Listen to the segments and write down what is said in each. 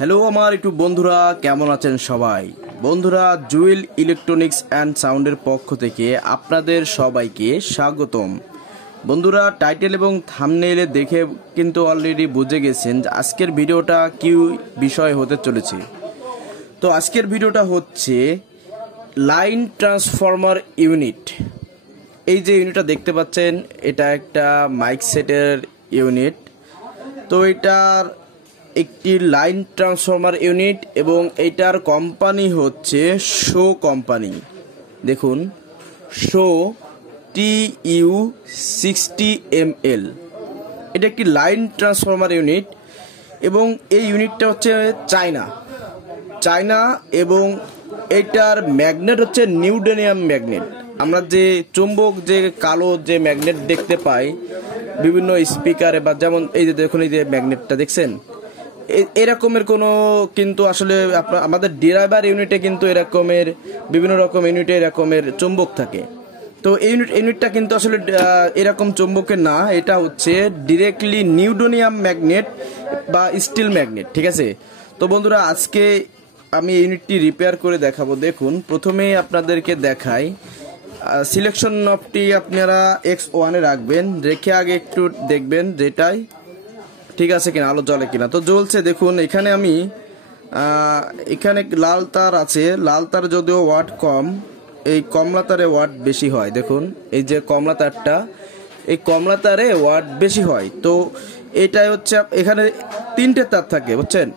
Hello আমার একটু বন্ধুরা, কেমন আছেন সবাই? বন্ধুরা, জুয়েল ইলেকট্রনিক্স অ্যান্ড সাউন্ডের পক্ষ থেকে আপনাদের সবাইকে স্বাগতম। বন্ধুরা, টাইটেল এবং থাম্বনেইলে দেখে কিন্তু অলরেডি বুঝে গেছেন যে আজকের ভিডিওটা কি বিষয় হতে চলেছে। তো আজকের ভিডিওটা হচ্ছে লাইন ট্রান্সফরমার ইউনিট। এই যে ইউনিটটা দেখতে পাচ্ছেন, এটা একটা মাইক সেটের ইউনিট। তো এটার একটি লাইন ট্রান্সফরমার ইউনিট এবং এটার কোম্পানি হচ্ছে শো কোম্পানি। দেখুন, শো TU60ML। এটা একটি লাইন ট্রান্সফরমার ইউনিট এবং এই ইউনিটটা হচ্ছে চায়না এবং এটার ম্যাগনেট হচ্ছে নিউডেনিয়াম ম্যাগনেট। আমরা যে চুম্বক যে কালো যে ম্যাগনেট দেখতে পাই বিভিন্ন স্পিকারে, বা যেমন এই যে দেখুন, এই যে ম্যাগনেটটা দেখছেন, এরকমের কোনো কিন্তু আসলে আমাদের ড্রাইভার ইউনিটে কিন্তু এরকমের বিভিন্ন রকম ইউনিটে এরকমের চুম্বক থাকে। তো এই ইউনিটটা কিন্তু আসলে এরকম চুম্বকের না, এটা হচ্ছে ডিরেক্টলি নিউডোনিয়াম ম্যাগনেট বা স্টিল ম্যাগনেট। ঠিক আছে? তো বন্ধুরা, আজকে আমি ইউনিটটি রিপেয়ার করে দেখাবো। দেখুন, প্রথমেই আপনাদেরকে দেখাই, সিলেকশন নবটি আপনারা X1-এ রাখবেন, রেখে আগে একটু দেখবেন যেটাই ঠিক আছে কিনা, আলো জ্বলে কিনা। তো জ্বলছে। দেখুন, এখানে আমি এখানে লাল তার আছে, লাল তার যদিও ওয়াট কম, এই কমলা তারে ওয়াট বেশি হয়। দেখুন, এই যে কমলা তারটা, এই কমলা তারে ওয়াট বেশি হয়। তো এটাই হচ্ছে, এখানে তিনটে তার থাকে, বুঝছেন?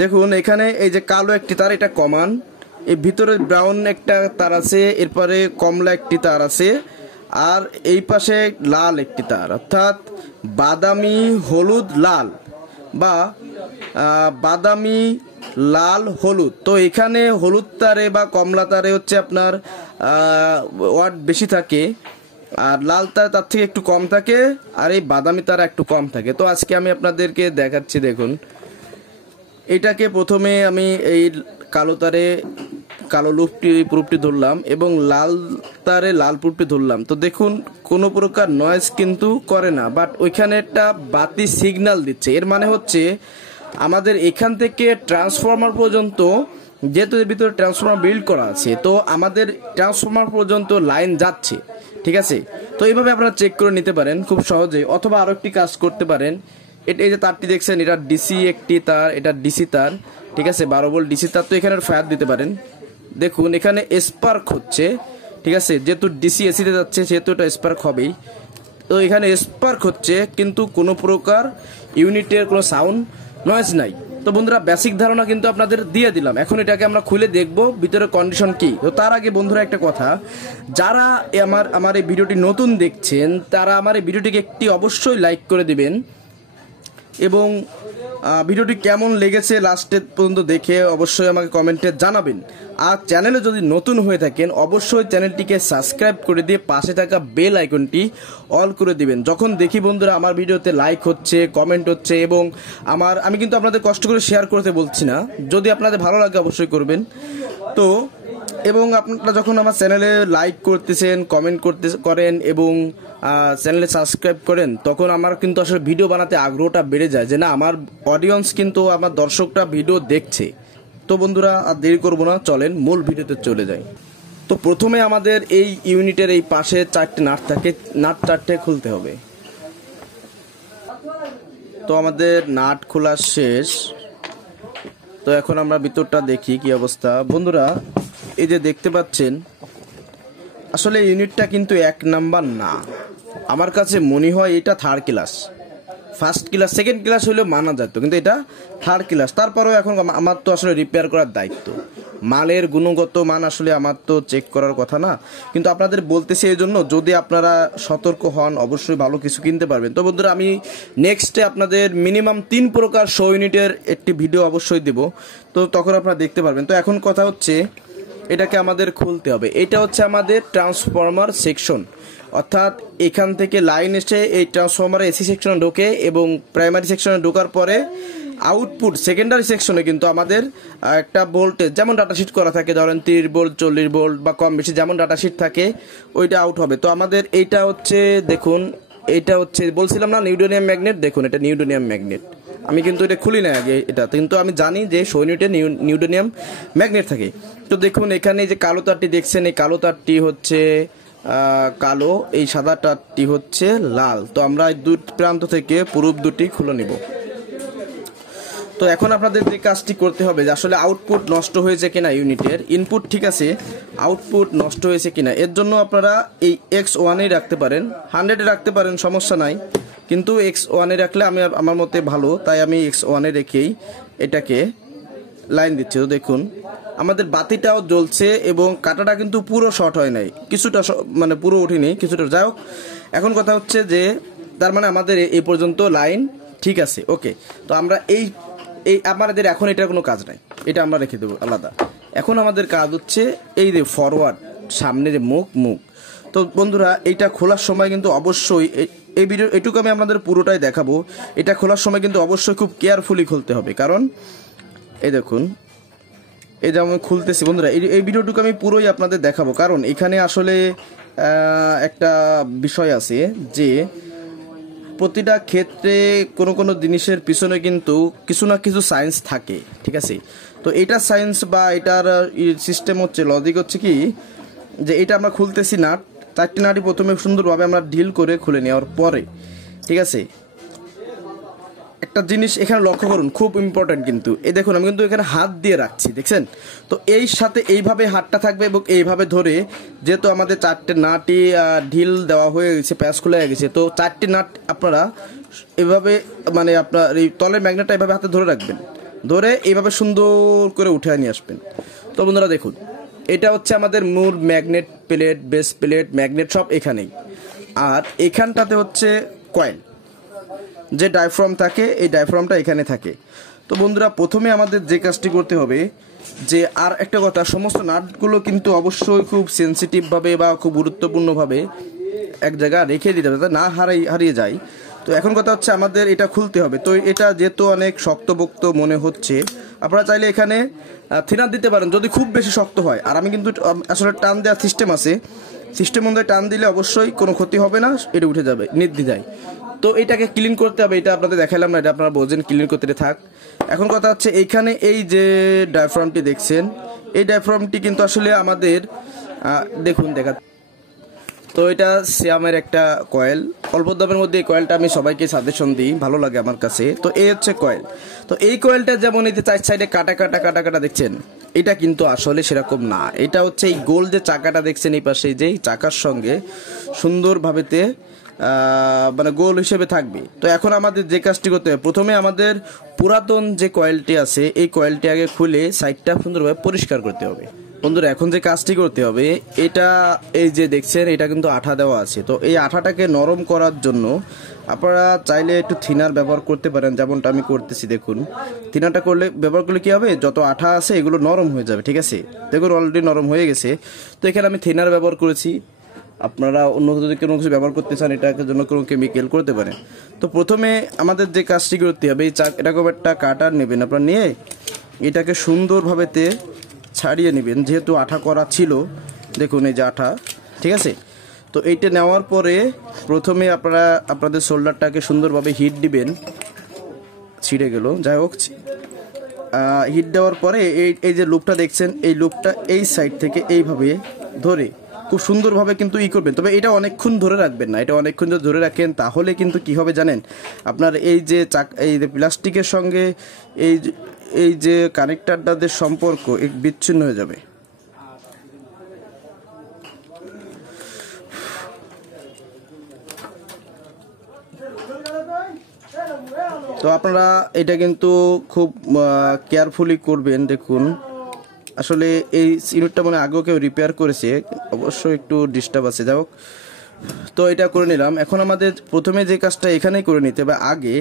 দেখুন, এখানে এই যে কালো একটি তার, এটা কমান, এই ভিতরে ব্রাউন একটা তার আছে, এরপরে কমলা একটি তার আছে, আর এই পাশে লাল একটি তার, অর্থাৎ বাদামি হলুদ লাল বা বাদামি লাল হলুদ। তো এখানে হলুদ তারে বা কমলা তারে হচ্ছে আপনার ওয়াট বেশি থাকে, আর লাল তার তার থেকে একটু কম থাকে, আর এই বাদামি তারা একটু কম থাকে। তো আজকে আমি আপনাদেরকে দেখাচ্ছি। দেখুন, এটাকে প্রথমে আমি এই কালো তারে কালো প্রুফটি ধরলাম এবং লাল তারে লাল প্রুফটি ধরলাম। তো দেখুন, কোনো প্রকার নয়েজ কিন্তু করে না, বাট ওইখানে একটা বাতি সিগন্যাল দিচ্ছে। এর মানে হচ্ছে আমাদের এখান থেকে ট্রান্সফরমার পর্যন্ত, যেহেতু এর ভিতরে ট্রান্সফরমার বিল্ড করা আছে, তো আমাদের ট্রান্সফরমার পর্যন্ত লাইন যাচ্ছে। ঠিক আছে? তো এইভাবে আপনারা চেক করে নিতে পারেন খুব সহজে, অথবা আরও একটি কাজ করতে পারেন। এই যে তারটি দেখছেন, এটা ডিসি একটি তার, এটা ডিসি তার। ঠিক আছে? 12 ভোল্ট ডিসি তার। তো এখানে ফায়ার দিতে পারেন। দেখুন, এখানে স্পার্ক হচ্ছে। ঠিক আছে? যেহেতু ডিসি এসিতে যাচ্ছে, সেহেতু এটা স্পার্ক হবেই। তো এখানে স্পার্ক হচ্ছে, কিন্তু কোনো প্রকার ইউনিটের কোনো সাউন্ড নয়েজ নাই। তো বন্ধুরা, বেসিক ধারণা কিন্তু আপনাদের দিয়ে দিলাম। এখন এটাকে আমরা খুলে দেখব ভিতরে কন্ডিশন কি। তো তার আগে বন্ধুরা, একটা কথা, যারা আমার এই ভিডিওটি নতুন দেখছেন, তারা আমার এই ভিডিওটিকে একটি অবশ্যই লাইক করে দিবেন এবং ভিডিওটি কেমন লেগেছে লাস্টের পর্যন্ত দেখে অবশ্যই আমাকে কমেন্টে জানাবেন। আর চ্যানেলে যদি নতুন হয়ে থাকেন, অবশ্যই চ্যানেলটিকে সাবস্ক্রাইব করে দিয়ে পাশে থাকা বেল আইকনটি অল করে দিবেন। যখন দেখি বন্ধুরা আমার ভিডিওতে লাইক হচ্ছে, কমেন্ট হচ্ছে, এবং আমি কিন্তু আপনাদের কষ্ট করে শেয়ার করতে বলছি না, যদি আপনাদের ভালো লাগে অবশ্যই করবেন। তো এবং আপনারা যখন আমার চ্যানেলে লাইক করতেছেন, কমেন্ট করেন এবং চ্যানেলে সাবস্ক্রাইব করেন, তখন আমার কিন্তু আসলে ভিডিও বানাতে আগ্রহটা বেড়ে যায়, যে না, আমার অডিয়েন্স কিন্তু, আমার দর্শকরা ভিডিও দেখছে। তো বন্ধুরা, আর দেরি করবো না, চলেন মূল ভিডিওতে চলে যাই। তো প্রথমে আমাদের এই ইউনিটের এই পাশে 4টে নাট থাকে, নাট 4টে খুলতে হবে। তো আমাদের নাট খোলা শেষ। তো এখন আমরা ভিতরটা দেখি কি অবস্থা। বন্ধুরা, এই যে দেখতে পাচ্ছেন, আসলে ইউনিটটা কিন্তু 1 নাম্বার না, আমার কাছে মনে হয় এটা 3rd class. First class, second class হলেও মানা যেত, কিন্তু এটা 3rd ক্লাস। তারপরেও এখন আমার তো আসলে রিপেয়ার করার দায়িত্ব, মালের গুণগত মান আসলে আমার তো চেক করার কথা না, কিন্তু আপনাদের বলতেছি এই জন্য, যদি আপনারা সতর্ক হন অবশ্যই ভালো কিছু কিনতে পারবেন। তো বন্ধুরা, আমি নেক্সটে আপনাদের মিনিমাম 3 প্রকার শো ইউনিটের একটি ভিডিও অবশ্যই দেব, তো তখন আপনারা দেখতে পারবেন। তো এখন কথা হচ্ছে, এটাকে আমাদের খুলতে হবে। এটা হচ্ছে আমাদের ট্রান্সফরমার সেকশন, অর্থাৎ এখান থেকে লাইন এসে এই ট্রান্সফরমার এসি সেকশনে ঢোকে এবং প্রাইমারি সেকশনে ঢোকার পরে আউটপুট সেকেন্ডারি সেকশনে কিন্তু আমাদের একটা ভোল্টেজ, যেমন ডাটাশিট করা থাকে, ধরেন 30 ভোল্ট 40 ভোল্ট বা কম বেশি যেমন ডাটাশিট থাকে, ওইটা আউট হবে। তো আমাদের এইটা হচ্ছে, দেখুন, এটা হচ্ছে বলছিলাম না নিউডোনিয়াম ম্যাগনেট। দেখুন, এটা নিউডোনিয়াম ম্যাগনেট, আমি কিন্তু এটা খুলি না আগে, এটা কিন্তু আমি জানি যে 100 ইউনিটের নিউডোনিয়াম ম্যাগনেট থাকে। তো দেখুন এখানে যে কালো তারটি দেখছেন, এই কালো তারটি হচ্ছে কালো, এই সাদা তারটি হচ্ছে লাল। তো আমরা এই দুই প্রান্ত থেকে পূরব দুটি খুলে নিব। তো এখন আপনাদের যে কাজটি করতে হবে যে আসলে আউটপুট নষ্ট হয়েছে কিনা ইউনিটের, ইনপুট ঠিক আছে, আউটপুট নষ্ট হয়েছে কিনা, এর জন্য আপনারা এই X1 রাখতে পারেন, 100 রাখতে পারেন, সমস্যা নাই, কিন্তু X1 রাখলে আমার মতে ভালো, তাই আমি X1 রেখেই এটাকে লাইন দিচ্ছি। তো দেখুন আমাদের বাতিটাও জ্বলছে এবং কাটাটা কিন্তু পুরো শর্ট হয় নাই, কিছুটা মানে পুরো ওঠেনি, কিছুটা। যাই হোক, এখন কথা হচ্ছে যে তার মানে আমাদের এই পর্যন্ত লাইন ঠিক আছে, ওকে। তো আমরা এই আমাদের এখন এটার কোনো কাজ নাই, এটা আমরা রেখে দেবো আলাদা। এখন আমাদের কাজ হচ্ছে এই যে ফরওয়ার্ড, সামনে যে মুখ। তো বন্ধুরা এইটা খোলার সময় কিন্তু অবশ্যই এই ভিডিও এটুকু আমি আপনাদের পুরোটাই দেখাবো। এটা খোলার সময় কিন্তু অবশ্যই খুব কেয়ারফুলি খুলতে হবে, কারণ এই দেখুন এই যে আমি খুলতেছি বন্ধুরা, এই ভিডিওটুকু আমি পুরোই আপনাদের দেখাবো, কারণ এখানে আসলে একটা বিষয় আছে যে প্রতিটা ক্ষেত্রে কোনো জিনিসের পিছনে কিন্তু কিছু না কিছু সায়েন্স থাকে, ঠিক আছে। তো এটা সায়েন্স বা এটার সিস্টেম হচ্ছে, লজিক হচ্ছে কি, যে এটা আমরা খুলতেছি নাট, 4টি নাটই প্রথমে সুন্দরভাবে আমরা ঢিল করে খুলে নেওয়ার পরে, ঠিক আছে, একটা জিনিস এখানে লক্ষ্য করুন, খুব ইম্পর্টেন্ট কিন্তু, এই দেখুন আমি কিন্তু এখানে হাত দিয়ে রাখছি, দেখছেন। তো এই সাথে এইভাবে হাতটা থাকবে এবং এইভাবে ধরে, যেহেতু আমাদের 4টে নাটই ঢিল দেওয়া হয়ে গেছে, প্যাচ খুলে গেছে, তো 4টি নাট আপনারা এভাবে মানে আপনার এই তলের ম্যাগনেটটা এভাবে হাতে ধরে রাখবেন, ধরে এইভাবে সুন্দর করে উঠে নিয়ে আসবেন। তো বন্ধুরা দেখুন এটা হচ্ছে আমাদের মূল magnet plate, base plate, magnet সব এখানেই, আর এখানটাতে হচ্ছে কয়েল, যে ডায়াফ্রাম থাকে, এই ডায়াফ্রামটা এখানে থাকে। তো বন্ধুরা প্রথমে আমাদের যে কাজটি করতে হবে, যে আর একটা কথা, সমস্ত নাটগুলো কিন্তু অবশ্যই খুব সেন্সিটিভভাবে বা খুব গুরুত্বপূর্ণভাবে এক জায়গায় রেখে দিতে হবে, না হারিয়ে যায়। তো এখন কথা হচ্ছে আমাদের এটা খুলতে হবে। তো এটা যেহেতু অনেক শক্তপোক্ত মনে হচ্ছে, আপনারা চাইলে এখানে থিনার দিতে পারেন যদি খুব বেশি শক্ত হয়। আর আমি কিন্তু আসলে টান দেওয়ার সিস্টেম আছে, সিস্টেম অনুযায়ী টান দিলে অবশ্যই কোনো ক্ষতি হবে না, এটা উঠে যাবে নির্দ্বিধায়। তো এটাকে ক্লিন করতে হবে, এটা আপনাদের দেখালাম না, এটা আপনারা বোঝেন, ক্লিন করতে থাক। এখন কথা হচ্ছে এইখানে এই যে ডায়াফ্রামটি দেখছেন, এই ডায়াফ্রামটি কিন্তু আসলে আমাদের দেখুন তো এটা সিয়ামের একটা কয়েল, অল্প দামের মধ্যে এই কয়েলটা আমি সবাইকে সাজেশন দিই, ভালো লাগে আমার কাছে। তো এই হচ্ছে কয়েল। তো এই কয়েলটা যেমন এই যে 4 সাইডে কাটা দেখছেন, এটা কিন্তু আসলে সেরকম না, এটা হচ্ছে এই গোল যে চাকাটা দেখছেন এই পাশে, যে চাকার সঙ্গে সুন্দরভাবেতে মানে গোল হিসেবে থাকবে। তো এখন আমাদের যে কাজটি করতে হবে, প্রথমে আমাদের পুরাতন যে কয়েলটি আছে এই কয়েলটি আগে খুলে সাইডটা সুন্দরভাবে পরিষ্কার করতে হবে। বন্ধুরা এখন যে কাজটি করতে হবে, এটা এই যে দেখছেন এটা কিন্তু আঠা দেওয়া আছে। তো এই আঠাটাকে নরম করার জন্য আপনারা চাইলে একটু থিনার ব্যবহার করতে পারেন, যেমনটা আমি করতেছি। দেখুন থিনারটা ব্যবহার করলে কি হবে, যত আঠা আছে এগুলো নরম হয়ে যাবে, ঠিক আছে। দেখুন অলরেডি নরম হয়ে গেছে। তো এখানে আমি থিনার ব্যবহার করেছি, আপনারা অন্য যদি কোনো কিছু ব্যবহার করতে চান এটার জন্য কোনো কেমিক্যাল করতে পারেন। তো প্রথমে আমাদের যে কাজটি করতে হবে, এই এরকম একটা কাটার নেবেন, আপনারা নিয়ে এটাকে সুন্দরভাবে ছাড়িয়ে নেবেন, যেহেতু আঠা করা ছিল, দেখুন এই যে আঠা, ঠিক আছে। তো এইটা নেওয়ার পরে প্রথমে আপনারা আপনাদের শোল্ডারটাকে সুন্দরভাবে হিট দিবেন, ছিঁড়ে গেল, যাই হোক, হিট দেওয়ার পরে এই যে লুপটা দেখছেন, এই লুপটা এই সাইড থেকে এইভাবে ধরে খুব সুন্দরভাবে কিন্তু করবেন। তবে এটা অনেকক্ষণ ধরে রাখবেন না, এটা অনেকক্ষণ যদি ধরে রাখেন তাহলে কিন্তু কি হবে জানেন, আপনার এই যে এই যে প্লাস্টিকের সঙ্গে এই যে কানেক্টারটাদের সম্পর্ক বিচ্ছিন্ন হয়ে যাবে। তো আপনারা এটা কিন্তু খুব কেয়ারফুলি করবেন। দেখুন আসলে এই ইউনিটটা মানে আগেও কেউ রিপেয়ার করেছে, অবশ্যই একটু ডিস্টার্ব আছে, যাই হোক। তো এটা করে নিলাম। এখন আমাদের প্রথমে যে কাজটা এখানেই করে নিতে হবে, আগে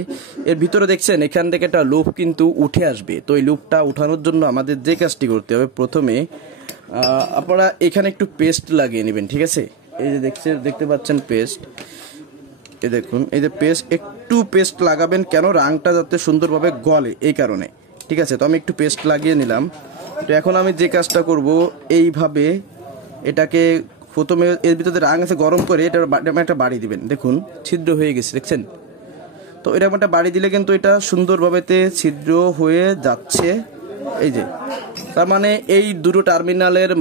এর ভিতরে দেখছেন এখান থেকে একটা লুপ কিন্তু উঠে আসবে। তো এই লুপটা উঠানোর জন্য আমাদের যে কাজটি করতে হবে, প্রথমে আপনারা এখানে একটু পেস্ট লাগিয়ে নেবেন, ঠিক আছে। এই যে দেখতে পাচ্ছেন পেস্ট, এই দেখুন এই যে একটু পেস্ট লাগাবেন, কেন রাংটা যাতে সুন্দরভাবে গলে এই কারণে, ঠিক আছে। তো আমি একটু পেস্ট লাগিয়ে নিলাম। তো এখন আমি যে কাজটা করব, এইভাবে এটাকে প্রথমে এর ভিতরে রাং আছে গরম করে এটা একটা বাড়ি দিবেন, দেখুন ছিদ্র হয়ে গেছে, দেখছেন। তো তো এরকম একটা বাড়ি দিলে কিন্তু এটা সুন্দরভাবে ছিদ্র হয়ে যাচ্ছে। এই যে তার মানে এই দুটো টার্মিনালের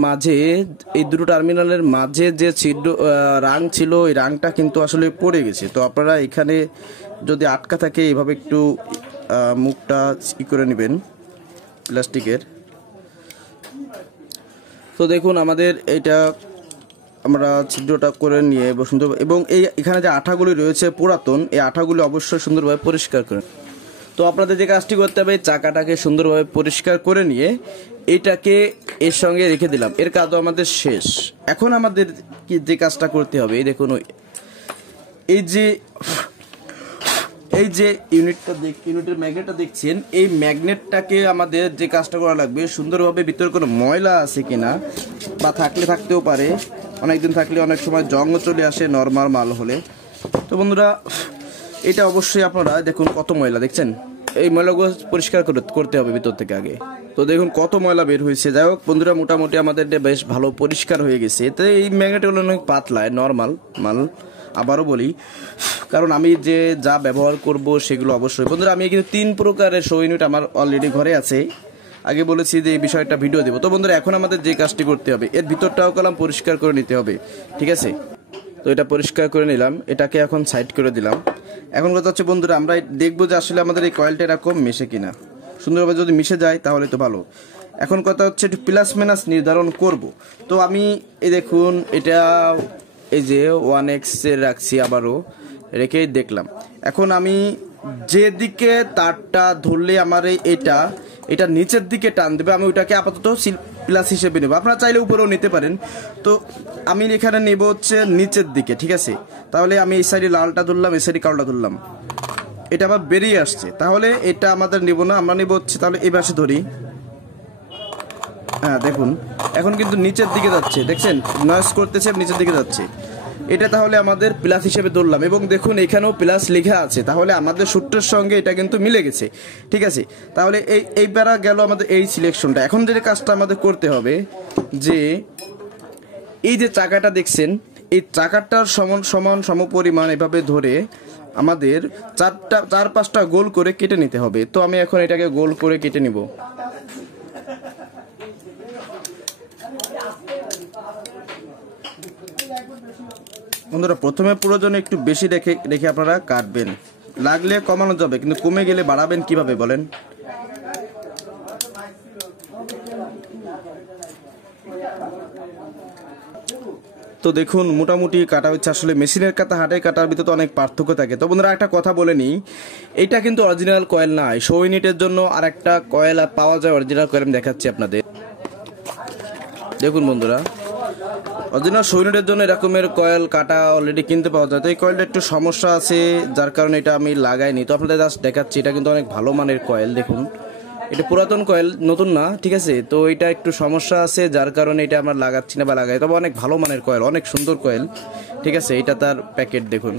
মাঝে যে ছিদ্র রাং ছিল, ওই রাংটা কিন্তু আসলে পড়ে গেছে। তো আপনারা এখানে যদি আটকা থাকে এইভাবে একটু মুখটা করে নেবেন প্লাস্টিকের। তো দেখুন আমাদের এটা আমরা ছিদ্রটা করে নিয়ে সুন্দর, এবং এখানে যে আঠাগুলি রয়েছে পুরাতন, এই আঠাগুলি অবশ্যই সুন্দরভাবে পরিষ্কার করেন। তো আপনাদের যে কাজটি করতে হবে, চাকাটাকে সুন্দরভাবে পরিষ্কার করে নিয়ে এইটাকে এর সঙ্গে রেখে দিলাম। এর কাজ আমাদের শেষ। এখন আমাদের যে কাজটা করতে হবে, এই দেখুন এই যে ইউনিটের ম্যাগনেটটা দেখছেন, এই ম্যাগনেটটাকে আমাদের যে কাজটা করা লাগবে, সুন্দরভাবে ভিতরে কোনো ময়লা আছে কিনা, বা থাকতেও পারে, অনেকদিন থাকলে অনেক সময় জং চলে আসে নরমাল মাল হলে। তো বন্ধুরা এটা অবশ্যই আপনারা দেখুন কত ময়লা দেখছেন, এই ময়লাগুলো পরিষ্কার করতে হবে ভিতর থেকে আগে। তো দেখুন কত ময়লা বের হয়েছে। যাই হোক বন্ধুরা, মোটামুটি আমাদের বেশ ভালো পরিষ্কার হয়ে গেছে। এতে এই ম্যাগনেটগুলো অনেক পাতলায়, নরমাল মাল। আবারও বলি, কারণ আমি যা ব্যবহার করব সেগুলো অবশ্যই বন্ধুরা, আমি কিন্তু 3 প্রকারের শো ইউনিট আমার অলরেডি ঘরে আছে। আগে বলেছি যে এই বিষয়টা ভিডিও দেবো। তো বন্ধুরা এখন আমাদের যে কাজটি করতে হবে, এর ভিতরটাও কলাম পরিষ্কার করে নিতে হবে, ঠিক আছে। তো এটা পরিষ্কার করে নিলাম, এটাকে এখন সাইড করে দিলাম। এখন কথা হচ্ছে বন্ধুরা, আমরা দেখবো যে আসলে আমাদের এই কয়েলটা এরকম মিশে কিনা। সুন্দরভাবে যদি মিশে যায় তাহলে তো ভালো। এখন কথা হচ্ছে একটু প্লাস মাইনাস নির্ধারণ করব। তো আমি এই দেখুন এটা এই যে 1x এর রাখছি, আবারও রেখে দেখলাম। এখন আমি যেদিকে তারটা ধরলে আমার এটা নিচের দিকে টান দেবে, আমি ওইটাকে আপাতত প্লাস হিসেবে নেব। আপনারা চাইলে উপরেও নিতে পারেন। তো আমি এখানে নেব হচ্ছে নিচের দিকে, ঠিক আছে। তাহলে আমি এই সাইডে লালটা ধরলাম, এই সাইডে কালোটা ধরলাম, এটা আবার বেরিয়ে আসছে। তাহলে এটা আমাদের নেব না, আমরা নেব হচ্ছে তাহলে এই পাশে ধরি। হ্যাঁ দেখুন এখন কিন্তু নিচের দিকে যাচ্ছে, দেখছেন নয়েজ করতেছে, নিচের দিকে যাচ্ছে। এটা তাহলে আমাদের প্লাস হিসেবে ধরলাম, এবং দেখুন এখানেও প্লাস লেখা আছে। তাহলে আমাদের সূত্রের সঙ্গে এটা কিন্তু মিলে গেছে, ঠিক আছে। তাহলে এইবার গেল আমাদের এই সিলেকশনটা। এখন যে কাজটা আমাদের করতে হবে, যে এই যে চাকাটা দেখছেন, এই চাকাটার সমপরিমাণ এভাবে ধরে আমাদের 4-5টা গোল করে কেটে নিতে হবে। তো আমি এখন এটাকে গোল করে কেটে নিব। বন্ধুরা প্রথমে প্রয়োজনে একটু বেশি রেখে আপনারা কাটবেন, লাগলে কমানো যাবে, কিন্তু কমে গেলে বাড়াবেন কিভাবে বলেন। তো দেখুন মোটামুটি কাটা হচ্ছে। আসলে মেশিনের কাটা হাটের কাটার ভিতরে তো অনেক পার্থক্য থাকে। তো বন্ধুরা একটা কথা বলে নিই, এটা কিন্তু অরিজিনাল কয়েল নয়। শো ইউনিটের জন্য আর একটা কয়েল পাওয়া যায়, অরিজিনাল কয়েল আমি দেখাচ্ছি আপনাদের। দেখুন বন্ধুরা, অরিজিনাল শো ইউনিটের জন্য এরকমের কয়েল কাটা অলরেডি কিনতে পাওয়া যায়। তো এই কয়েলটা একটু সমস্যা আছে, যার কারণে এটা আমি লাগাইনি। তো আপনাদের জাস্ট দেখাচ্ছি, এটা কিন্তু অনেক ভালো মানের কয়েল। দেখুন এটা পুরাতন কয়েল, নতুন না, ঠিক আছে। তো এটা একটু সমস্যা আছে, যার কারণে এটা আমরা লাগাচ্ছি না বা লাগাই। তবে অনেক ভালো মানের কয়েল, অনেক সুন্দর কয়েল, ঠিক আছে। এটা তার প্যাকেট দেখুন।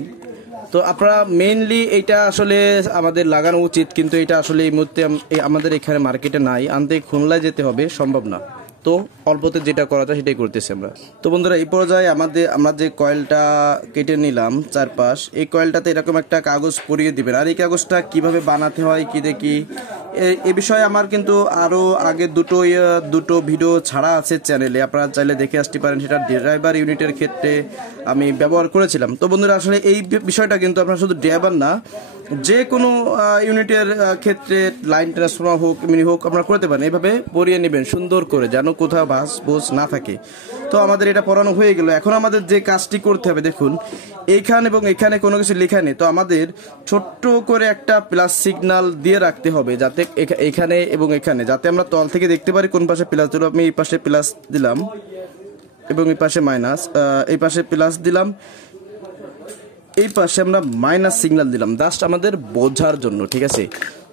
তো আপনারা মেইনলি এইটা আসলে আমাদের লাগানো উচিত, কিন্তু এটা আসলে এই মুহূর্তে আমাদের এখানে মার্কেটে নাই, আনতে খুলনায় যেতে হবে, সম্ভব না। তো অল্পতে যেটা করা যায় সেটাই করতেছি আমরা। তো বন্ধুরা এই পর্যায়ে আমরা যে কয়েলটা কেটে নিলাম চারপাশ, এই কয়েলটাতে এরকম একটা কাগজ পরিয়ে দিবেন। আর এই কাগজটা কিভাবে বানাতে হয় কি দেখি, এই বিষয়ে আমার কিন্তু আরো আগে দুটো ভিডিও ছাড়া আছে চ্যানেলে, আপনারা চাইলে দেখে আসতে পারেন। সেটা ড্রাইভার ইউনিটের ক্ষেত্রে আমি ব্যবহার করেছিলাম। তো বন্ধুরা আসলে এই বিষয়টা কিন্তু আপনারা শুধু ড্রাইভার না, যে কোনো ইউনিটের ক্ষেত্রে লাইন ট্রান্সফর্মার হোক, মিনি হোক, আপনারা করতে পারেন। এইভাবে পরিয়ে নেবেন সুন্দর করে, যেন কোথাও ভাঁজ বোঝ না থাকে। তো আমাদের এটা পড়ানো হয়ে গেল। এখন আমাদের যে কাজটি করতে হবে, দেখুন এইখানে এবং এখানে কোনো কিছু লেখা নেই। তো আমাদের ছোট্ট করে একটা প্লাস সিগন্যাল দিয়ে রাখতে হবে, যাতে এখানে এবং এখানে যাতে আমরা তল থেকে দেখতে পারি কোন পাশে প্লাস দিল। আমি এই পাশে প্লাস দিলাম এবং এই পাশে মাইনাস, এই পাশে প্লাস দিলাম, এই পাশে আমরা মাইনাস সিগন্যাল দিলাম, জাস্ট আমাদের বোঝার জন্য, ঠিক আছে।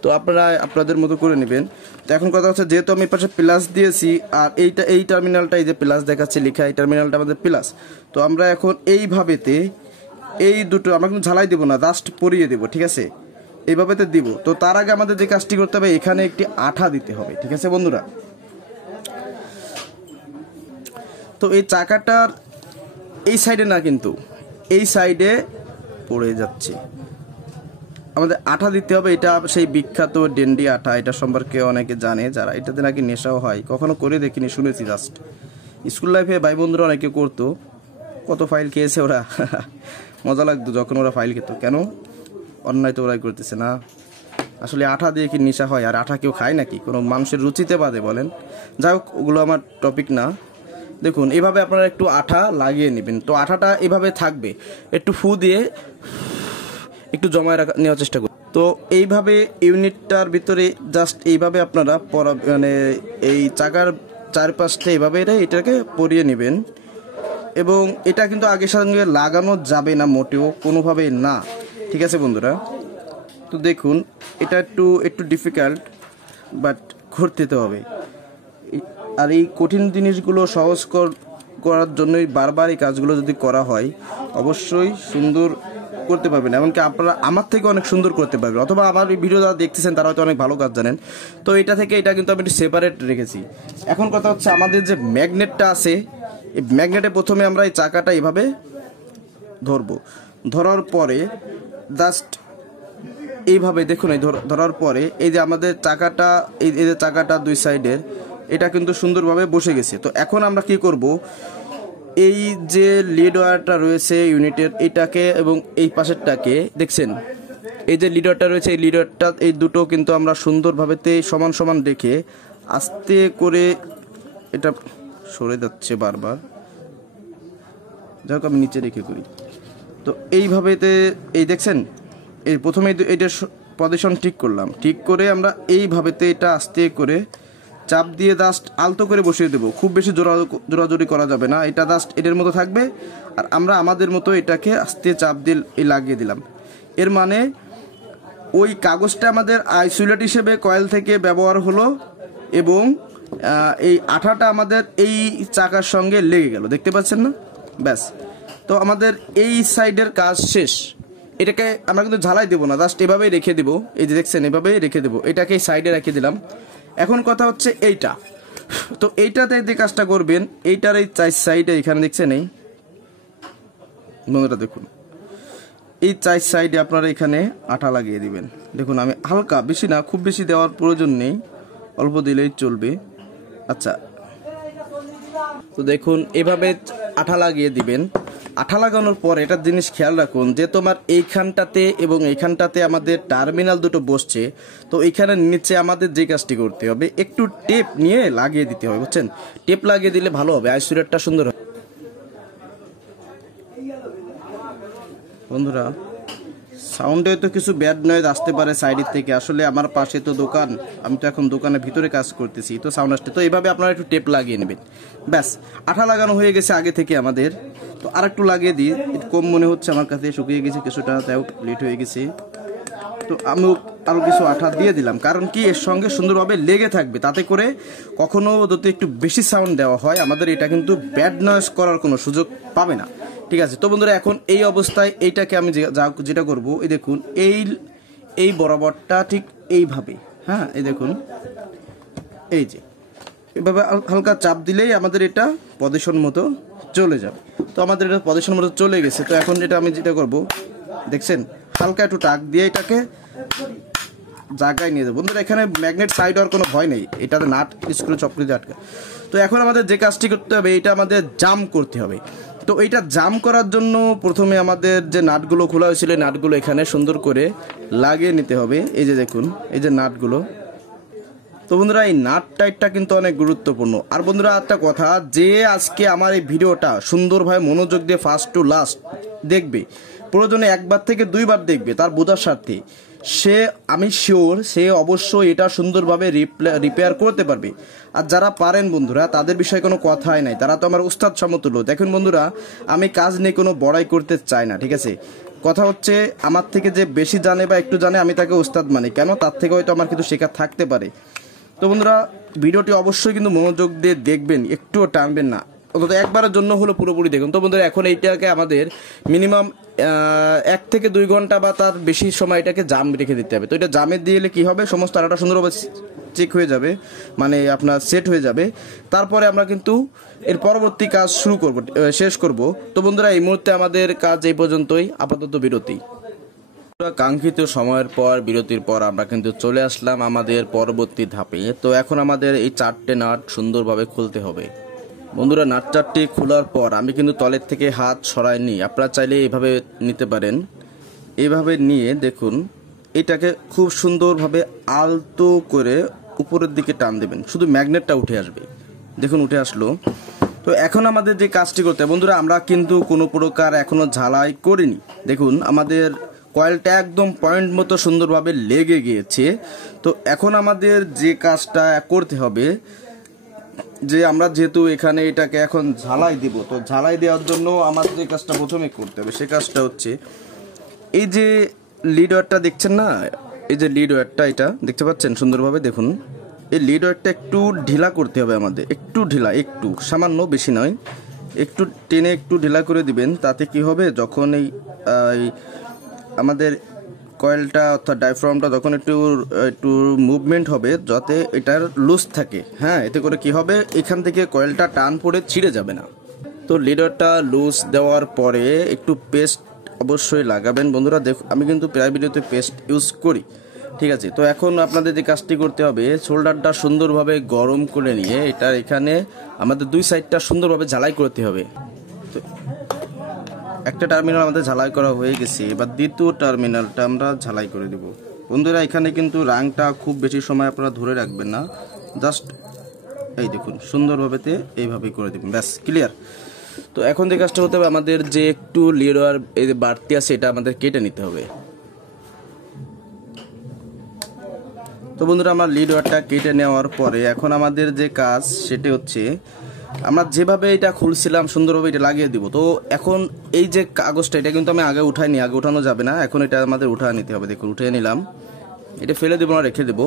তো আপনারা আপনাদের মতো করে নেবেন। তো এখন কথা হচ্ছে, যেহেতু আমি পাশে প্লাস দিয়েছি, আর এই টার্মিনালটা এই যে প্লাস দেখাচ্ছে লেখা, এই টার্মিনালটা আমাদের প্লাস। তো আমরা এখন এইভাবেতে এই দুটো আমরা কিন্তু ঝালাই দেবো না, জাস্ট পরিয়ে দেবো, ঠিক আছে। এইভাবেতে দিব। তো তার আগে আমাদের যে কাজটি করতে হবে, এখানে একটি আঠা দিতে হবে, ঠিক আছে বন্ধুরা। তো এই চাকাটার এই সাইডে না, কিন্তু এই সাইডে পড়ে যাচ্ছে, আমাদের আঠা দিতে হবে। এটা সেই বিখ্যাত ডেন্ডি আঠা, এটা সম্পর্কে অনেকে জানে, যারা এটাতে নাকি নেশাও হয়। কখনো করে দেখিনি, শুনেছি জাস্ট। স্কুল লাইফে ভাই বন্ধুরা অনেকে করতো, কত ফাইল খেয়েছে ওরা। মজা লাগতো যখন ওরা ফাইল খেত। কেন অন্যায় তো ওরাই করতেছে না। আসলে আঠা দিয়ে কি নেশা হয়? আর আঠা কেউ খায় নাকি? কোনো মানুষের রুচিতে বাদে বলেন। যাই হোক, ওগুলো আমার টপিক না। দেখুন এভাবে আপনারা একটু আঠা লাগিয়ে নেবেন। তো আঠাটা এভাবে থাকবে, একটু ফু দিয়ে একটু জমায় নেওয়ার চেষ্টা করুন। তো এইভাবে ইউনিটটার ভিতরে জাস্ট এইভাবে আপনারা মানে এই চাকার চারপাশটা এইভাবে এটাকে পরিয়ে নেবেন। এবং এটা কিন্তু আগের সঙ্গে লাগানো যাবে না মোটেও, কোনোভাবে না। ঠিক আছে বন্ধুরা? তো দেখুন এটা একটু ডিফিকাল্ট, বাট করতে তো হবে। আর এই কঠিন জিনিসগুলো সহজ করার জন্যই বারবার এই কাজগুলো যদি করা হয়, অবশ্যই সুন্দর করতে পারবেন। এমনকি আপনারা আমার থেকে অনেক সুন্দর করতে পারবেন, অথবা আমার এই ভিডিও যারা দেখতেছেন তারা হয়তো অনেক ভালো কাজ জানেন। তো এটা থেকে এটা কিন্তু আমি একটু সেপারেট রেখেছি। এখন কথা হচ্ছে, আমাদের যে ম্যাগনেটটা আছে, এই ম্যাগনেটে প্রথমে আমরা এই চাকাটা এইভাবে ধরবো। ধরার পরে জাস্ট এইভাবে দেখুন, এই ধরার পরে এই যে আমাদের চাকাটা, এই যে চাকাটা দুই সাইডের, এটা কিন্তু সুন্দরভাবে বসে গেছে। তো এখন আমরা কি করব, এই যে লিড ওয়্যারটা রয়েছে ইউনিটের, এটাকে এবং এই পাশেরটাকে দেখছেন, এই যে লিড ওয়্যারটা রয়েছে, এই লিড ওয়্যারটা, এই দুটো কিন্তু আমরা সুন্দরভাবে সমান সমান রেখে আস্তে করে, এটা সরে যাচ্ছে বারবার, যাই হোক আমি নিচে রেখে করি। তো এইভাবেতে এই দেখছেন, এই প্রথমে এটার পজিশন ঠিক করলাম, ঠিক করে আমরা এইভাবেতে এটা আস্তে করে চাপ দিয়ে জাস্ট আলতো করে বসিয়ে দেবো। খুব বেশি জোরাজোরি করা যাবে না, এটা জাস্ট এটার মতো থাকবে। আর আমরা আমাদের মতো এটাকে আস্তে চাপ দিয়ে লাগিয়ে দিলাম। এর মানে ওই কাগজটা আমাদের আইসোলেট হিসেবে কয়েল থেকে ব্যবহার হলো, এবং এই আঠাটা আমাদের এই চাকার সঙ্গে লেগে গেল, দেখতে পাচ্ছেন না? ব্যাস, তো আমাদের এই সাইডের কাজ শেষ। এটাকে আমরা কিন্তু ঝালাই দেবো না, জাস্ট এভাবেই রেখে দেবো। এই যে দেখছেন, এভাবেই রেখে দেবো, এটাকে সাইডে রেখে দিলাম। এখন কথা হচ্ছে এইটা, তো এইটাতে যে কাজটা করবেন, এইটার এই চার সাইডে এখানে দেখছেন, এই বন্ধুরা দেখুন, এই চার সাইডে আপনারা এখানে আঠা লাগিয়ে দিবেন। দেখুন আমি হালকা, বেশি না, খুব বেশি দেওয়ার প্রয়োজন নেই, অল্প দিলেই চলবে। আচ্ছা, তো দেখুন এভাবে আঠা লাগিয়ে দিবেন। আঠা লাগানোর পর একটা জিনিস খেয়াল রাখুন, যে তোমার এইখানটাতে এবং এইখানটাতে আমাদের টার্মিনাল দুটো বসছে, তো এইখানে নিচে আমাদের যে কাজটি করতে হবে, একটু টেপ নিয়ে লাগিয়ে দিতে হবে, বুঝছেন? টেপ লাগিয়ে দিলে ভালো হবে, আইসোলেটটা সুন্দর হবে। বন্ধুরা, সাউন্ডে তো কিছু ব্যাড নয়েজ আসতে পারে সাইডের থেকে, আসলে আমার পাশে তো দোকান, আমি তো এখন দোকানের ভিতরে কাজ করতেছি, তো সাউন্ড আসছে। তো এইভাবে আপনারা একটু টেপ লাগিয়ে নেবেন। ব্যাস, আঠা লাগানো হয়ে গেছে আগে থেকে আমাদের। তো আর একটু লাগিয়ে দিই, একটু কম মনে হচ্ছে আমার কাছে, শুকিয়ে গেছে কিছুটা, তাই লেট হয়ে গেছে। তো আমি আরও কিছু আঠা দিয়ে দিলাম, কারণ কি এর সঙ্গে সুন্দরভাবে লেগে থাকবে, তাতে করে কখনো যদি একটু বেশি সাউন্ড দেওয়া হয়, আমাদের এটা কিন্তু ব্যাড নয়েজ করার কোনো সুযোগ পাবে না। ঠিক আছে? তো বন্ধুরা, এখন এই অবস্থায় এইটাকে আমি যেটা করব, এই দেখুন, এই বরাবরটা ঠিক এইভাবে, হ্যাঁ, এই দেখুন, এই যে এভাবে হালকা চাপ দিলেই আমাদের এটা পজিশন মতো চলে যাবে। তো আমাদের এটা পজিশন মতো চলে গেছে। তো এখন আমি যেটা করব, দেখছেন, হালকা একটু টাক দিয়ে এটাকে জায়গায় নিয়ে দেবো। বন্ধুরা, এখানে ম্যাগনেট সাইড হওয়ার কোনো ভয় নেই, এটাতে নাট স্ক্রু চক্রি দিয়ে আটকা। তো এখন আমাদের যে কাজটি করতে হবে, এটা আমাদের জাম করতে হবে। তো এইটা জাম করার জন্য প্রথমে আমাদের যে নাটগুলো খোলা হয়েছিল, নাটগুলো এখানে সুন্দর করে লাগিয়ে নিতে হবে। এই যে দেখুন, এই যে নাটগুলো। তো বন্ধুরা, এই নাট টাইটটা কিন্তু অনেক গুরুত্বপূর্ণ। আর বন্ধুরা, একটা কথা, যে আজকে আমার এই ভিডিওটা সুন্দরভাবে মনোযোগ দিয়ে ফার্স্ট টু লাস্ট দেখবে, প্রয়োজনে একবার থেকে দুইবার দেখবে তার বোঝার স্বার্থে, আমি শিওর সে অবশ্যই এটা সুন্দরভাবে রিপেয়ার করতে পারবে। আর যারা পারেন বন্ধুরা, তাদের বিষয়ে কোনো কথাই নাই, তারা তো আমার উস্তাদ সমতুল্য। দেখুন বন্ধুরা, আমি কাজ নিয়ে কোনো বড়াই করতে চাই না, ঠিক আছে? কথা হচ্ছে, আমার থেকে যে বেশি জানে বা একটু জানে, আমি তাকে উস্তাদ মানি। কেন? তার থেকে হয়তো আমার কিছু শেখার থাকতে পারে। তো বন্ধুরা, ভিডিওটি অবশ্যই কিন্তু মনোযোগ দিয়ে দেখবেন, একটুও টানবেন না, অন্তত একবারের জন্য হলো পুরোপুরি দেখুন। তো বন্ধুরা, এখন এইটাকে আমাদের মিনিমাম 1 থেকে 2 ঘন্টা বা তার বেশি সময় এটাকে জাম রেখে দিতে হবে। তো এটা জামে দিলে কি হবে, সমস্ত আটাটা সুন্দরভাবে চেক হয়ে যাবে, মানে আপনার সেট হয়ে যাবে। তারপরে আমরা কিন্তু এর পরবর্তী কাজ শেষ করব। তো বন্ধুরা, এই মুহূর্তে আমাদের কাজ এই পর্যন্তই, আপাতত বিরতি। কাঙ্ক্ষিত সময়ের পর বিরতির পর আমরা কিন্তু চলে আসলাম আমাদের পরবর্তী ধাপে। তো এখন আমাদের এই 4টে নাট সুন্দরভাবে খুলতে হবে। বন্ধুরা, নাট 4টি খোলার পর আমি কিন্তু তলের থেকে হাত সরাইনি, আপনারা চাইলে এইভাবে নিতে পারেন। এইভাবে নিয়ে দেখুন, এটাকে খুব সুন্দরভাবে আলতো করে উপরের দিকে টান দেবেন, শুধু ম্যাগনেটটা উঠে আসবে। দেখুন উঠে আসলো। তো এখন আমাদের যে কাজটি করতে হবে বন্ধুরা, আমরা কিন্তু কোনো প্রকার এখনো ঝালাই করিনি। দেখুন আমাদের কয়েলটা একদম পয়েন্ট মতো সুন্দরভাবে লেগে গিয়েছে। তো এখন আমাদের যে কাজটা করতে হবে, যে আমরা যেহেতু এখানে এটাকে এখন ঝালাই দিব, তো ঝালাই দেওয়ার জন্য আমাদের যে কাজটা প্রথমে করতে হবে সে কাজটা হচ্ছে, এই যে লিড ওয়্যারটা দেখছেন না, এই যে লিড ওয়্যারটা এটা দেখতে পাচ্ছেন সুন্দরভাবে। দেখুন এই লিড ওয়্যারটা একটু ঢিলা করতে হবে আমাদের, একটু ঢিলা, একটু সামান্য, বেশি নয়, একটু টেনে একটু ঢিলা করে দিবেন। তাতে কি হবে, যখন এই আমাদের কয়েলটা অর্থাৎ ডায়াফ্রামটা যখন একটু মুভমেন্ট হবে, যাতে এটার লুজ থাকে। হ্যাঁ, এতে করে কি হবে, এখান থেকে কয়েলটা টান পড়ে ছিঁড়ে যাবে না। তো লিডারটা লুজ দেওয়ার পরে একটু পেস্ট অবশ্যই লাগাবেন বন্ধুরা। আমি কিন্তু প্রায় ভিডিওতে পেস্ট ইউজ করি, ঠিক আছে। তো এখন আপনাদের যে কাজটি করতে হবে, শোল্ডারটা সুন্দরভাবে গরম করে নিয়ে এটা এখানে আমাদের দুই সাইডটা সুন্দরভাবে ঝালাই করতে হবে। তো একটা টার্মিনাল আমাদের ঝালাই করা হয়ে গেছে, এবার দ্বিতীয় টার্মিনালটা আমরা ঝালাই করে দিব বন্ধুরা। এখানে কিন্তু রাংটা খুব বেশি সময় আপনারা ধরে রাখবেন না, জাস্ট এই দেখুন সুন্দরভাবে এইভাবেই করে দেবেন, ব্যাস ক্লিয়ার। তো এখন যে কাজটা হতে হবে, আমাদের যে একটু লিড ওয়্যার এই যে বাড়তি আছে এটা আমাদের কেটে নিতে হবে। তো বন্ধুরা, আমরা লিড ওয়্যারটা কেটে নেওয়ার পরে এখন আমাদের যে কাজ সেটা হচ্ছে, আমরা যেভাবে এটা খুলছিলাম সুন্দরভাবে এটা লাগিয়ে দিব। তো এখন এই যে কাগজটা, এটা কিন্তু আমি আগে উঠাইনি, আগে উঠানো যাবে না, এখন এটা আমাদের উঠা নিতে হবে। দেখুন উঠিয়ে নিলাম, এটা ফেলে দেবো না, রেখে দেবো।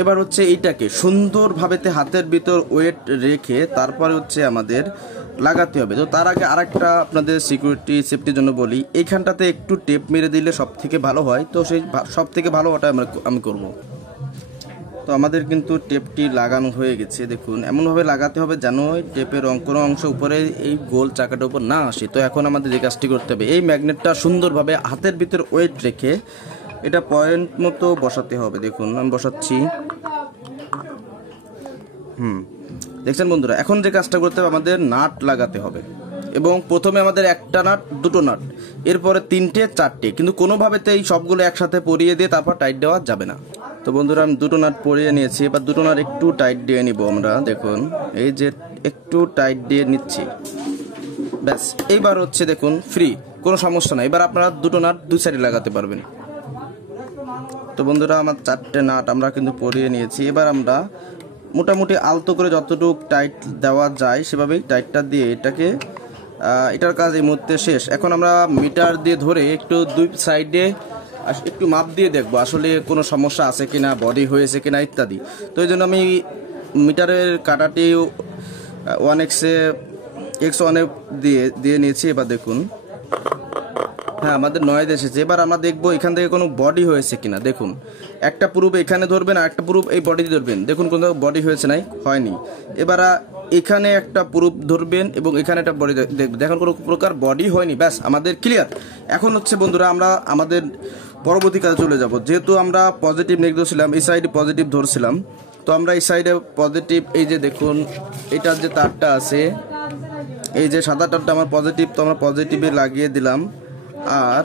এবার হচ্ছে এইটাকে সুন্দরভাবে হাতের ভিতর ওয়েট রেখে তারপরে হচ্ছে আমাদের লাগাতে হবে। তো তার আগে আরেকটা আপনাদের সেফটির জন্য বলি, এইখানটাতে একটু টেপ মেরে দিলে সব থেকে ভালো হয়। তো সেই সব থেকে ভালো ওটা আমি করব। তো আমাদের কিন্তু টেপটি লাগানো হয়ে গেছে। দেখুন এমনভাবে লাগাতে হবে যেন টেপের কোনো অংশ উপরে এই গোল চাকাটার উপর না আসে। তো এখন আমাদের যে কাজটি করতে হবে, এই ম্যাগনেটটা সুন্দরভাবে হাতের ভিতর ওয়েট রেখে এটা পয়েন্ট মতো বসাতে হবে। দেখুন আমি বসাচ্ছি, দেখছেন বন্ধুরা। এখন যে কাজটা করতে হবে, আমাদের নাট লাগাতে হবে, এবং প্রথমে আমাদের একটা নাট, দুটো নাট, এরপরে 3টে 4টে, কিন্তু কোনোভাবেতে এই সবগুলো একসাথে পরিয়ে দিয়ে তারপর টাইট দেওয়া যাবে না। তো বন্ধুরা আমি দুটো নাট পরিয়ে নিয়েছি, এবার দুটো নাট একটু টাইট দিয়ে নিব আমরা। দেখুন এই যে একটু টাইট দিয়ে নিচ্ছি, ব্যাস। এইবার হচ্ছে দেখুন ফ্রি, কোনো সমস্যা নাই। এবার আপনারা দুটো নাট দুই সাইডে লাগাতে পারবেন। তো বন্ধুরা আমার 4টে নাট আমরা কিন্তু পরিয়ে নিয়েছি। এবার আমরা মোটামুটি আলতো করে যতটুকু টাইট দেওয়া যায় সেভাবেই টাইটটা দিয়ে এটার কাজ এই মুহূর্তে শেষ। এখন আমরা মিটার দিয়ে ধরে একটু দুই সাইডে একটু মাপ দিয়ে দেখবো আসলে কোনো সমস্যা আছে কিনা, বডি হয়েছে কিনা ইত্যাদি। তো এই জন্য আমি মিটারের কাটাটি 1x1 দিয়ে নিয়েছি। এবার দেখুন, হ্যাঁ আমাদের 9 এসেছে। এবার আমরা দেখবো এখান থেকে কোনো বডি হয়েছে কিনা। দেখুন একটা প্রুফ এখানে ধরবেন আর একটা প্রুফ এই বডি ধরবেন, দেখুন কোনো বডি হয়েছে নাই, হয়নি। এবার এখানে একটা প্রুফ ধরবেন এবং এখানে একটা বডি দেখবেন, দেখুন কোনো প্রকার বডি হয়নি, ব্যাস আমাদের ক্লিয়ার। এখন হচ্ছে বন্ধুরা আমরা আমাদের পরবর্তী কাজে চলে যাব। যেহেতু আমরা পজিটিভ নেগেটিভ ছিলাম, এই সাইডে পজিটিভ ধরছিলাম, তো আমরা এই সাইডে পজিটিভ, এই যে দেখুন এটার যে তারটা আছে, এই যে সাদা তারটা আমার পজিটিভ, তো আমরা পজিটিভে লাগিয়ে দিলাম। আর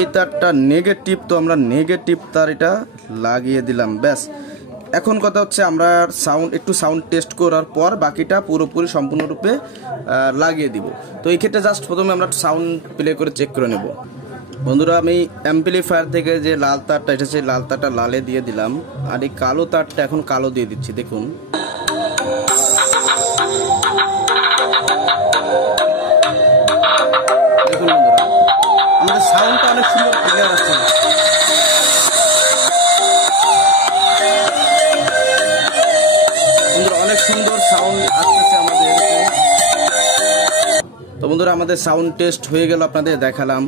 এই তারটা নেগেটিভ, তো আমরা নেগেটিভ তার এটা লাগিয়ে দিলাম, ব্যাস। এখন কথা হচ্ছে আমরা একটু সাউন্ড টেস্ট করার পর বাকিটা পুরোপুরি সম্পূর্ণরূপে লাগিয়ে দিব। তো এই ক্ষেত্রে জাস্ট প্রথমে আমরা সাউন্ড প্লে করে চেক করে নেব। বন্ধুরা আমি অ্যাম্পলিফায়ার থেকে যে লাল তারটা এসেছে, লাল তারটা লালে দিয়ে দিলাম, আর এই কালো তারটা এখন কালো দিয়ে দিচ্ছি। দেখুন দেখুন বন্ধুরা, আমাদের সাউন্ডটা অনেক সুন্দর ক্লিয়ার আসছে। বন্ধুরা অনেক সুন্দর সাউন্ড আসতেছে আমাদের। তো বন্ধুরা আমাদের সাউন্ড টেস্ট হয়ে গেল, আপনাদের দেখালাম,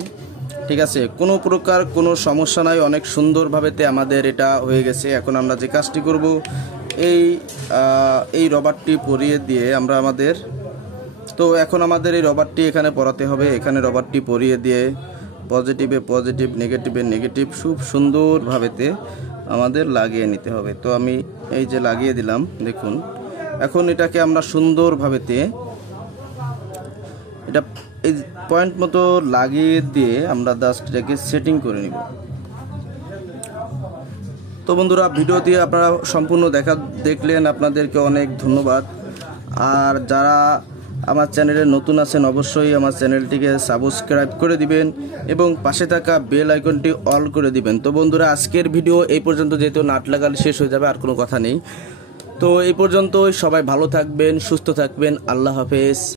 ঠিক আছে, কোনো প্রকার কোনো সমস্যা নাই, অনেক সুন্দরভাবে আমাদের এটা হয়ে গেছে। এখন আমরা যে কাজটি করব, এই রবারটি পরিয়ে দিয়ে আমরা এখন আমাদের এই রবারটি এখানে পরাতে হবে। এখানে রবারটি পরিয়ে দিয়ে পজিটিভে পজিটিভ, নেগেটিভে নেগেটিভ খুব সুন্দরভাবেতে আমাদের লাগিয়ে নিতে হবে। তো আমি এই যে লাগিয়ে দিলাম, দেখুন এখন এটাকে আমরা সুন্দরভাবেতে এটা এই পয়েন্ট মতো লাগিয়ে দিয়ে আমরা জাস্ট এটাকে সেটিং করে নিব। তো বন্ধুরা, ভিডিও দিয়ে আপনারা সম্পূর্ণ দেখলেন, আপনাদেরকে অনেক ধন্যবাদ। আর যারা আমার চ্যানেলে নতুন আছেন অবশ্যই আমার চ্যানেলটিকে সাবস্ক্রাইব করে দিবেন এবং পাশে থাকা বেল আইকনটি অল করে দিবেন। তো বন্ধুরা, আজকের ভিডিও এই পর্যন্ত, যেহেতু নাট লাগালে শেষ হয়ে যাবে, আর কোনো কথা নেই। তো এই পর্যন্তই, সবাই ভালো থাকবেন, সুস্থ থাকবেন, আল্লাহ হাফেজ।